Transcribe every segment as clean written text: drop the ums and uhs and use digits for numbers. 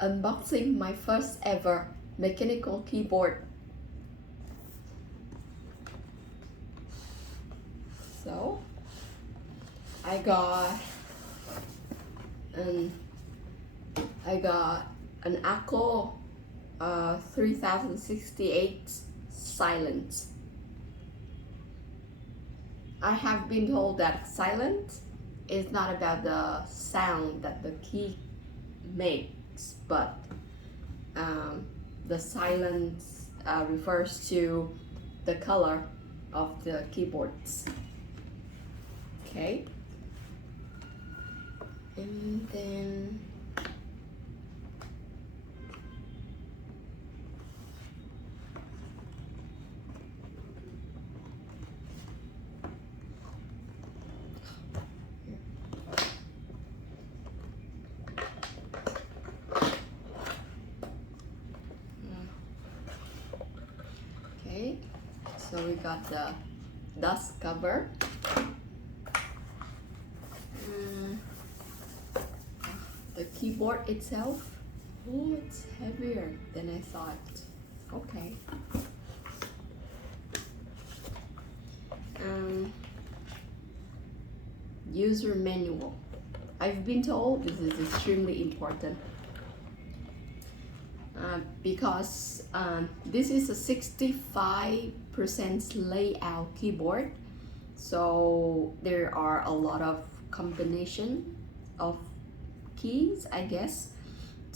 unboxing my first ever mechanical keyboard. So I got an Akko 3068 silent. I have been told that silent is not about the sound that the key makes, but the silence refers to the color of the keyboards. Okay, and then okay, so we got the dust cover. The keyboard itself, oh, it's heavier than I thought. Okay. User manual. I've been told this is extremely important because this is a 65% layout keyboard, so there are a lot of combination of keys, I guess,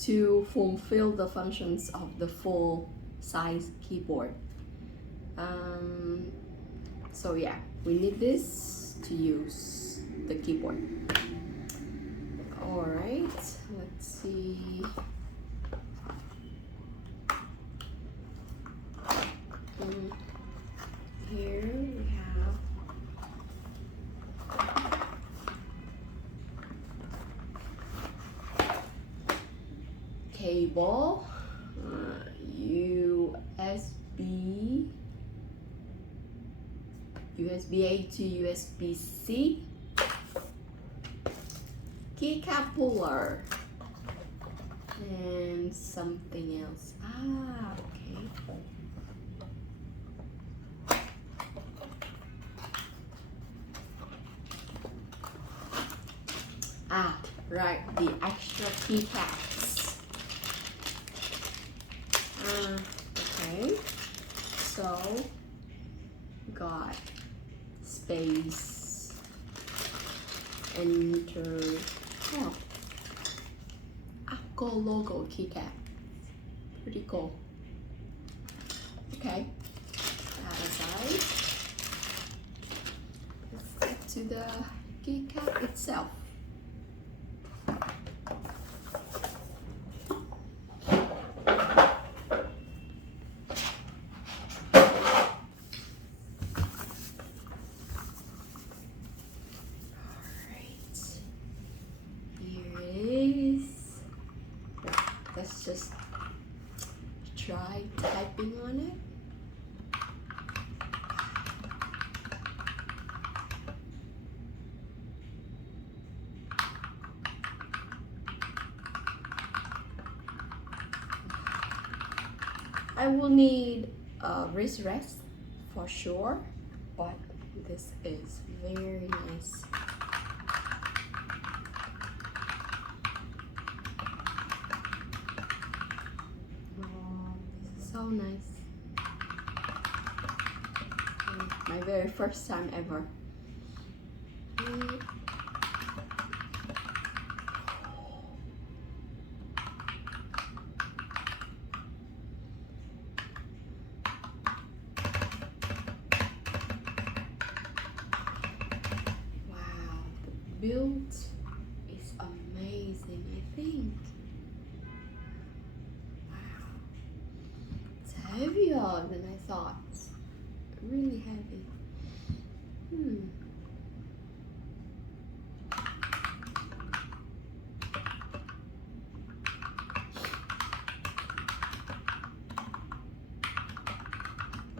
to fulfill the functions of the full size keyboard. So yeah, we need this to use the keyboard. All right, let's see. Here we have cable, USB-A to USB-C, keycap puller, and something else. Okay. Right, the extra keycaps. Okay, so got space, enter, Akko logo keycap, pretty cool. Okay, that aside, let's get to the keycap itself. Let's just try typing on it. I will need a wrist rest for sure, but this is very nice. So nice. My very first time ever. Wow, the build is amazing, I think. Heavier than I thought. Really heavy.